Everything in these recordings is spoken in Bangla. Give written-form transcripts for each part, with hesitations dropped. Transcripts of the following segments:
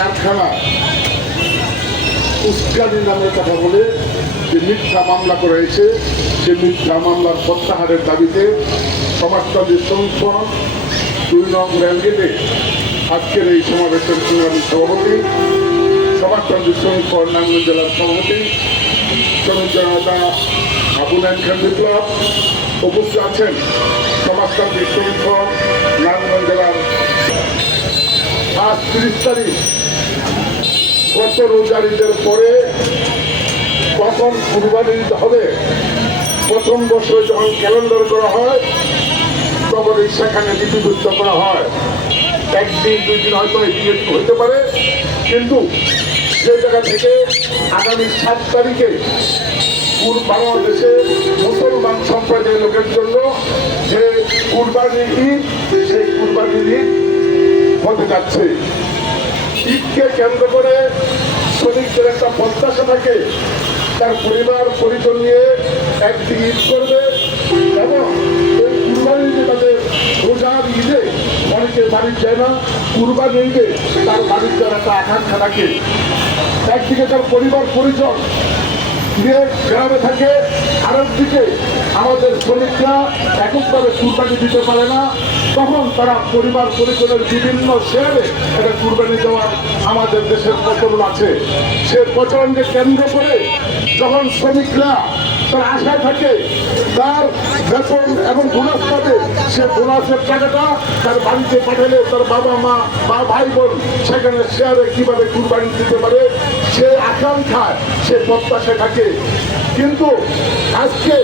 কারখানা উস্কানি নামের কথা বলে যে মিথ্যা মামলা করেছে, সে মিথ্যা মামলার প্রত্যাহারের দাবিতে সমাজতান্ত্রী শ্রমিক ফ্রন্ট 2 নং রেলগেটে আজকের এই সমাবেশের সংগ্রামী সভাপতি, সমাজতান্ত্রিক শ্রমিক ফ্রন্ট নারায়ণগঞ্জ জেলার সভাপতি শ্রমিক জনতা আবু নাইম খান বিপ্লব উপস্থিত আছেন। সমাজতান্ত্রিক শ্রমিক ফ্রন্ট নারায়ণগঞ্জ জেলার আজ 30 তারিখ, গত রোজার ঈদের পরে কখন কুরবানি ঈদ হবে, প্রথম বছরে যখন ক্যালেন্ডার করা হয় তখন সেখানে লিপিবদ্ধ করা হয়। একদিন 2 দিন হয়তো এদিকে হতে পারে, কিন্তু যে জায়গা থেকে আগামী 7 তারিখে বাংলাদেশে মুসলমান সম্প্রদায়ের লোকের জন্য যে কুরবানি ঈদ, সেই কুরবানি ঈদ হতে যাচ্ছে। ঈদকে কেন্দ্র করে শ্রমিকদের একটা প্রত্যাশা থাকে, তার পরিবার পরিজন নিয়ে একদিকে ঈদ করবে এবং এই কুরবানি ঈদে তাদের রোজার ঈদে অনেকে বাড়ির যায় না, কুরবানি ঈদে তার বাড়ির যার একটা আকাঙ্ক্ষা থাকে। একদিকে তার পরিবার পরিজন নিয়ে গ্রামে থাকে, আরেকদিকে আমাদের শ্রমিকরা এককভাবে কুরবানি দিতে পারে না, তখন তারা পরিবার পরিজনের বিভিন্ন শেয়ারে একটা কুরবানি দেওয়ার আমাদের দেশের প্রচলন আছে। সে প্রচলনকে কেন্দ্র করে যখন শ্রমিকরা তার আশায় থাকে তার বেতন এবং বোনাস পাবে, সে বোনাসের টাকাটা তার বাড়িতে পাঠালে তার বাবা মা বা ভাই বোন সেখানে শেয়ারে কিভাবে কুরবানি দিতে পারে সে আকাঙ্ক্ষায়, সে প্রত্যাশায় থাকে। কিন্তু আজকে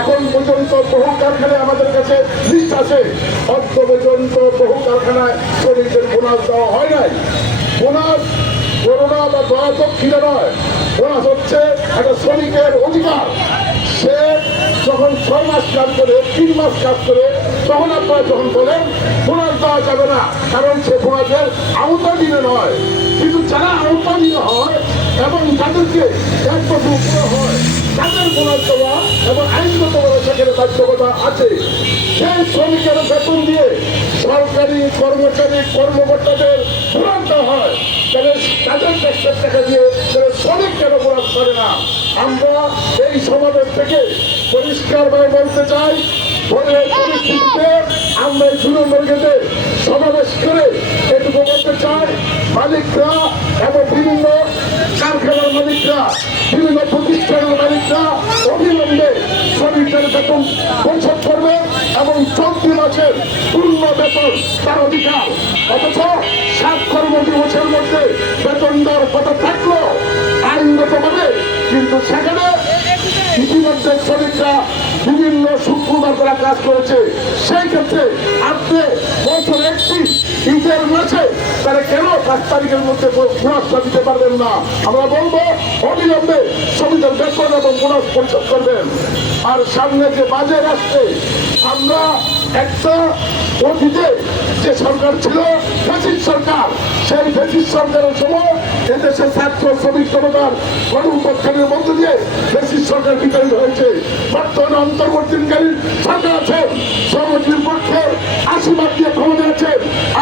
এখন পর্যন্ত বহু কারখানায় আমাদের কাছে লিস্ট আছে, অর্থ পর্যন্ত বহু কারখানায় শ্রমিকদের বোনাস দেওয়া হয় নাই। বোনাস করোনা বা দয়া দক্ষিণে নয়, বোনাস হচ্ছে একটা শ্রমিকের অধিকার। সে যখন 6 মাস কাজ করে, 3 মাস কাজ করে, তখন আপনারা যখন বলেন বোনাস দেওয়া যাবে না, কারণ সে বোনাসের আওতাধীনে নয়। কিন্তু যারা আওতাধীনে হয় এবং যাদেরকে 1 বছর উপরে হয় তাদের বোনাস দেওয়া এবং আইনগতভাবে সেখানে বাধ্যকতা আছে। সেই শ্রমিকের বেতন দিয়ে সরকারি কর্মচারী কর্মকর্তাদের বোনাস দেওয়া হয়, তাহলে তাদের ট্যাক্সের টাকা দিয়ে তাহলে শ্রমিক কেন বোনাস করে না? আমরা এই সমাবেশ থেকে পরিষ্কারভাবে বলতে চাই, পরিস্থিতিতে আমরা এই 2 নম্বর গেটে সমাবেশ করে এটুকু বলতে চাই, মালিকরা এবং বিভিন্ন কারখানার মালিকরা, বিভিন্ন প্রতিষ্ঠানের মালিকরা অবিলম্বে শ্রমিকদের বেতন পরিশোধ করবে এবং 14 মাসের পূর্ণ বেতন তার অধিকার। অথচ 7 কর্মদিবসের মধ্যে বেতন দেওয়ার কথা থাকলো আইনগতভাবে, কিন্তু সেখানে ইতিমধ্যে শ্রমিকরা বিভিন্ন শুক্রবার তারা কাজ করেছে। সেই ক্ষেত্রে আপনি বছর 31 ঈদের মাসে তারা কেন 5 তারিখের মধ্যে বোনাসটা দিতে পারবেন না? আমরা বলবো অবিলম্বে শ্রমিকদের বেতন এবং বোনাস পরিশোধ করবেন। আর সামনে যে বাজেট আসছে, আমরা একটা অতীতে যে সরকার ছিল ফ্যাসিস্ট সরকার, সেই ফ্যাসিস্ট সরকারের সময় এদেশের ছাত্র শ্রমিক জনতার গণঅভ্যুত্থানের মধ্য দিয়ে ফ্যাসিস্ট সরকার বিতাড়িত হয়েছে। বর্তমানে অন্তর্বর্তীকালীন সরকার আছে, শ্রমিকদের পক্ষে আশীর্বাদ দিয়ে ক্ষমতা আছে।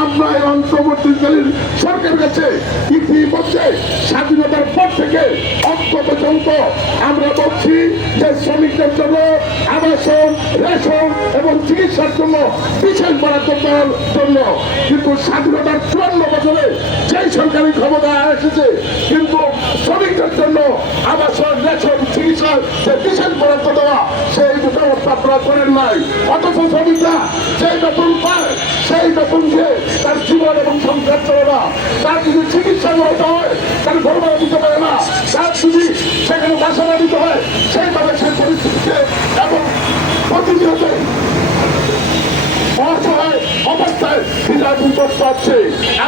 আমরা এই অন্তর্বর্তীকালীন সরকারের কাছে ইতিমধ্যে স্বাধীনতার পর থেকে অন্ত পর্যন্ত আমরা বলছি যে শ্রমিকদের জন্য আবাসন, রেশন এবং চিকিৎসার জন্য বিশেষ বরাদ্দ দেওয়ার জন্য, কিন্তু স্বাধীনতার 54 বছরে যেই সরকারি ক্ষমতা এসেছে কিন্তু শ্রমিকদের জন্য আবাসন, রেশন, চিকিৎসার যে বিশেষ বরাদ্দ দেওয়া সেই ব্যবস্থা আপনারা করেন নাই। অথচ শ্রমিকরা যেই বেতন পায় সেই বেতন দিয়ে তার জীবন এবং সংসার চলে না। তার যদি চিকিৎসা করতে হয় তার ঘর ভাড়া দিতে পারে না, তার যদি সেখানে বাসা দিতে হয় সেইভাবে সেই পরিস্থিতিতে এবং প্রতিনিয়ত অসহায় অবস্থায় বিদায় বিপক্ষ আছে।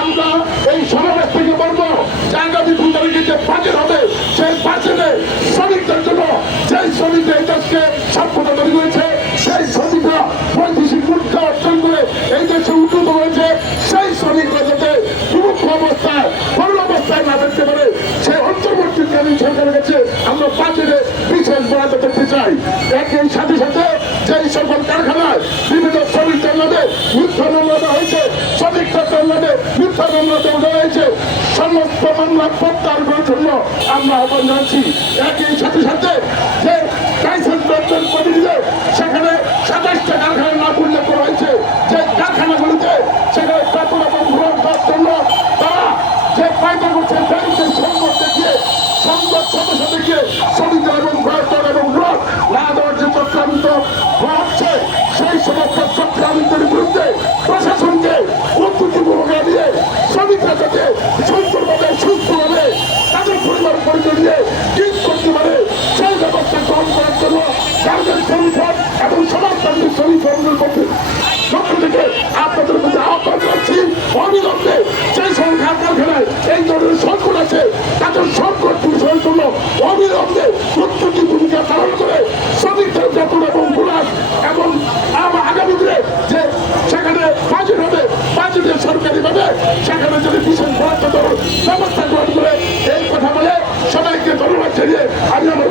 আমরা এই সমাবেশ থেকে বলবো যে আগামী 2 তারিখে যে বাজেট হবে সেই বাজেটে শ্রমিকদের জন্য যে শ্রমিকরা এই দেশকে সভ্যতা তৈরি করেছে, সেই শ্রমিকরা বৈদেশিক মুদ্রা অর্জন করে এই দেশে উন্নত হয়েছে, সেই শ্রমিকরা যাতে বিমুখ অবস্থায় করুণ অবস্থায় না দেখতে পারে সেই অন্তর্বর্তীকালীন সরকারের কাছে আমরা বাজেটে বিশেষ বরাদ্দ করতে চাই। একই সাথে সাথে যেই সকল কারখানায় বিভিন্ন শ্রমিকদের নামে মিথ্যা মামলা দেওয়া হয়েছে, শ্রমিকদের নামে মিথ্যা মামলা দেওয়া হয়েছে, সমস্ত মামলা প্রত্যাহারের জন্য আমরা আহ্বান জানাচ্ছি। একই সাথে সাথে যে লাইসেন্স রক্ষণ কমিটিতে সেখানে 27টা কারখানা নাম উল্লেখ করা হয়েছে, যে কারখানাগুলিতে সেখানে কাপড় এবং ঘোরার দেওয়ার জন্য তারা যে পায়টা করছে ব্যাংকের সংকট দেখিয়ে সংবাদ সদস্য দেখিয়ে শ্রমিকদের এবং ঘোরার এবং ঘোরার না দেওয়ার যে চক্রান্ত হচ্ছে, সেই সমস্ত চক্রান্তের বিরুদ্ধে প্রশাসনকে উদ্যোগী ভূমিকা নিয়ে শ্রমিকরা যাতে সুন্দরভাবে সুস্থভাবে তাদের পরিবার পরিচয় নিয়ে ঠিক করতে পারে সেই ব্যবস্থা গ্রহণ করার জন্য গার্মেন্টস শ্রমিক এবং সমাজতান্ত্রিক শ্রমিক সংঘের পক্ষ থেকে আপনাদের প্রতি আহ্বান জানাচ্ছি, অবিলম্বে সেই সংখ্যা কারখানায় এই ধরনের সংকট আছে তাদের সংকট দূষণের জন্য অবিলম্বে উদ্যোগী ভূমিকা পালন করে শ্রমিকদের বেতন এবং বোনাস এবং আগামী দিনে যে সেখানে বাজেট হবে, বাজেটে সরকারিভাবে সেখানে যদি বিশেষ বরাদ্দ ব্যবস্থা গ্রহণ করে এই কথা বলে সবাইকে ধন্যবাদ জানিয়ে আমি আমার